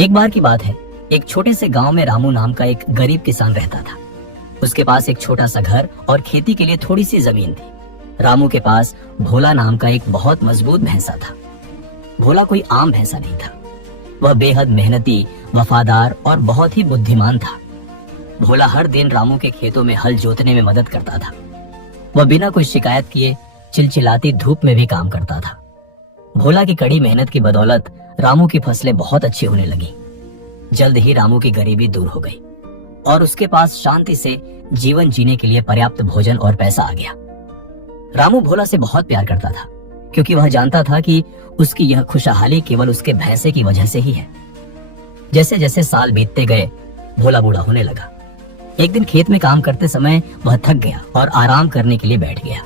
एक बार की बात है, एक छोटे से गांव में रामू नाम का एक गरीब किसान रहता था। उसके पास एक छोटा सा घर और खेती के लिए थोड़ी सी जमीन थी। रामू के पास भोला नाम का एक बहुत मजबूत भैंसा था। भोला कोई आम भैंसा नहीं था। वह बेहद मेहनती, वफादार और बहुत ही बुद्धिमान था। भोला हर दिन रामू के खेतों में हल जोतने में मदद करता था। वह बिना कोई शिकायत किए चिलचिलाती धूप में भी काम करता था। भोला की कड़ी मेहनत की बदौलत रामू की फसलें बहुत अच्छी होने लगी। जल्द ही रामू की गरीबी दूर हो गई और उसके पास शांति से जीवन जीने के लिए पर्याप्त भोजन और पैसा आ गया। रामू भोला से बहुत प्यार करता था, क्योंकि वह जानता था कि उसकी यह खुशहाली केवल उसके भैंसे की वजह से ही है। जैसे जैसे साल बीतते गए, भोला बूढ़ा होने लगा। एक दिन खेत में काम करते समय वह थक गया और आराम करने के लिए बैठ गया।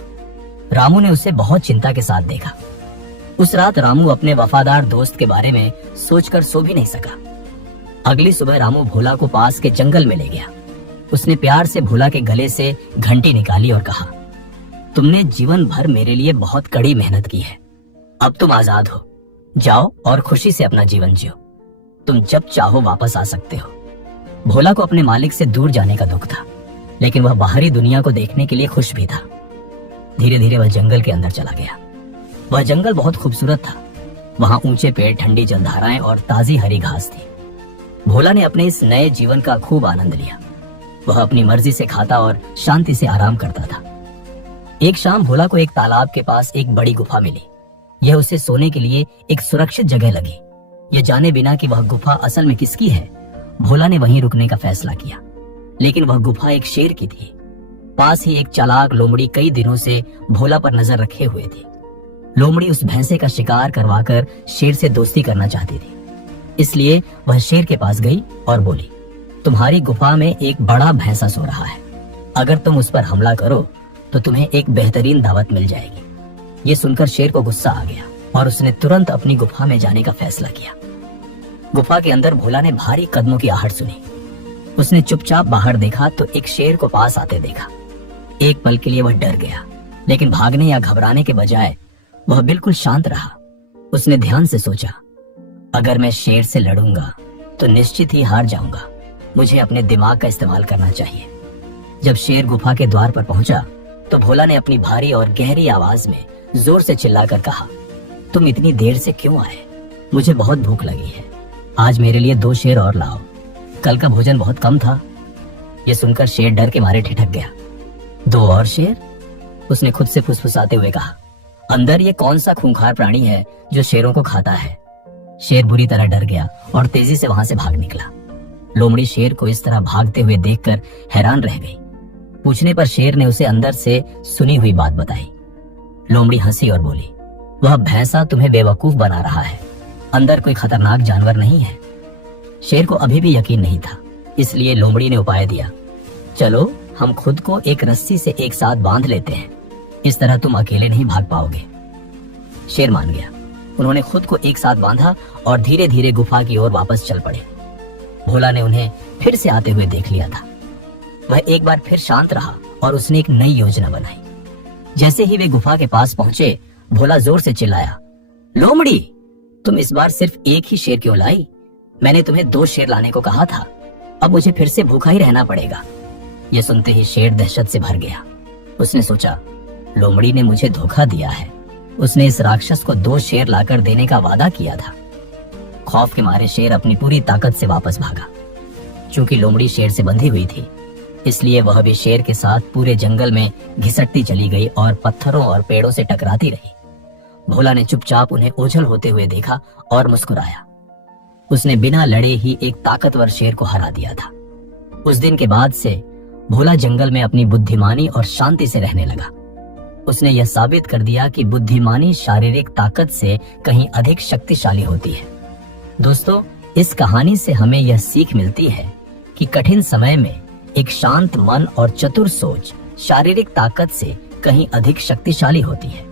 रामू ने उसे बहुत चिंता के साथ देखा। उस रात रामू अपने वफादार दोस्त के बारे में सोचकर सो भी नहीं सका। अगली सुबह रामू भोला को पास के जंगल में ले गया। उसने प्यार से भोला के गले से घंटी निकाली और कहा, तुमने जीवन भर मेरे लिए बहुत कड़ी मेहनत की है। अब तुम आजाद हो। जाओ और खुशी से अपना जीवन जियो। तुम जब चाहो वापस आ सकते हो। भोला को अपने मालिक से दूर जाने का दुख था, लेकिन वह बाहरी दुनिया को देखने के लिए खुश भी था। धीरे धीरे वह जंगल के अंदर चला गया। वह जंगल बहुत खूबसूरत था। वहां ऊंचे पेड़, ठंडी जलधाराएं और ताजी हरी घास थी। भोला ने अपने इस नए जीवन का खूब आनंद लिया। वह अपनी मर्जी से खाता और शांति से आराम करता था। एक शाम भोला को एक तालाब के पास एक बड़ी गुफा मिली। यह उसे सोने के लिए एक सुरक्षित जगह लगी। यह जाने बिना कि वह गुफा असल में किसकी है, भोला ने वहीं रुकने का फैसला किया। लेकिन वह गुफा एक शेर की थी। पास ही एक चालाक लोमड़ी कई दिनों से भोला पर नजर रखे हुए थी। लोमड़ी उस भैंसे का शिकार करवाकर शेर से दोस्ती करना चाहती थी। इसलिए वह शेर के पास गई और बोली, तुम्हारी गुफा में एक बड़ा भैंसा सो रहा है। अगर तुम उस पर हमला करो तो तुम्हें एक बेहतरीन दावत मिल जाएगी। ये सुनकर शेर को गुस्सा आ गया और उसने तुरंत अपनी गुफा में जाने का फैसला किया। गुफा के अंदर भोला ने भारी कदमों की आहट सुनी। उसने चुपचाप बाहर देखा तो एक शेर को पास आते देखा। एक पल के लिए वह डर गया, लेकिन भागने या घबराने के बजाय वह बिल्कुल शांत रहा। उसने ध्यान से सोचा, अगर मैं शेर से लड़ूंगा तो निश्चित ही हार जाऊंगा। मुझे अपने दिमाग का इस्तेमाल करना चाहिए। जब शेर गुफा के द्वार पर पहुंचा तो भोला ने अपनी भारी और गहरी आवाज में जोर से चिल्लाकर कहा, तुम इतनी देर से क्यों आए? मुझे बहुत भूख लगी है। आज मेरे लिए 2 शेर और लाओ। कल का भोजन बहुत कम था। यह सुनकर शेर डर के मारे ठिठक गया। 2 और शेर? उसने खुद से फुसफुसाते हुए कहा, अंदर ये कौन सा खूंखार प्राणी है जो शेरों को खाता है? शेर बुरी तरह डर गया और तेजी से वहां से भाग निकला। लोमड़ी शेर को इस तरह भागते हुए देखकर हैरान रह गई। पूछने पर शेर ने उसे अंदर से सुनी हुई बात बताई। लोमड़ी हंसी और बोली, वह भैंसा तुम्हें बेवकूफ बना रहा है। अंदर कोई खतरनाक जानवर नहीं है। शेर को अभी भी यकीन नहीं था, इसलिए लोमड़ी ने उपाय दिया, चलो हम खुद को एक रस्सी से एक साथ बांध लेते हैं। इस तरह तुम अकेले नहीं भाग पाओगे। शेर मान गया। उन्होंने खुद को एक साथ बांधा और धीरे धीरे गुफा की ओर वापस चल पड़े। भोला ने उन्हें फिर से आते हुए देख लिया था। वह एक बार फिर शांत रहा और उसने एक नई योजना बनाई। जैसे ही वे गुफा के पास पहुंचे, भोला जोर से चिल्लाया, लोमड़ी, तुम इस बार सिर्फ एक ही शेर क्यों लाई? मैंने तुम्हें 2 शेर लाने को कहा था। अब मुझे फिर से भूखा ही रहना पड़ेगा। यह सुनते ही शेर दहशत से भर गया। उसने सोचा, लोमड़ी ने मुझे धोखा दिया है। उसने इस राक्षस को 2 शेर लाकर देने का वादा किया था। खौफ के मारे शेर अपनी पूरी ताकत से वापस भागा। चूंकि लोमड़ी शेर से बंधी हुई थी, इसलिए वह भी शेर के साथ पूरे जंगल में घिसटती चली गई और पत्थरों और पेड़ों से टकराती रही। भोला ने चुपचाप उन्हें ओझल होते हुए देखा और मुस्कुराया। उसने बिना लड़े ही एक ताकतवर शेर को हरा दिया था। उस दिन के बाद से भोला जंगल में अपनी बुद्धिमानी और शांति से रहने लगा। उसने यह साबित कर दिया कि बुद्धिमानी शारीरिक ताकत से कहीं अधिक शक्तिशाली होती है। दोस्तों, इस कहानी से हमें यह सीख मिलती है कि कठिन समय में एक शांत मन और चतुर सोच शारीरिक ताकत से कहीं अधिक शक्तिशाली होती है।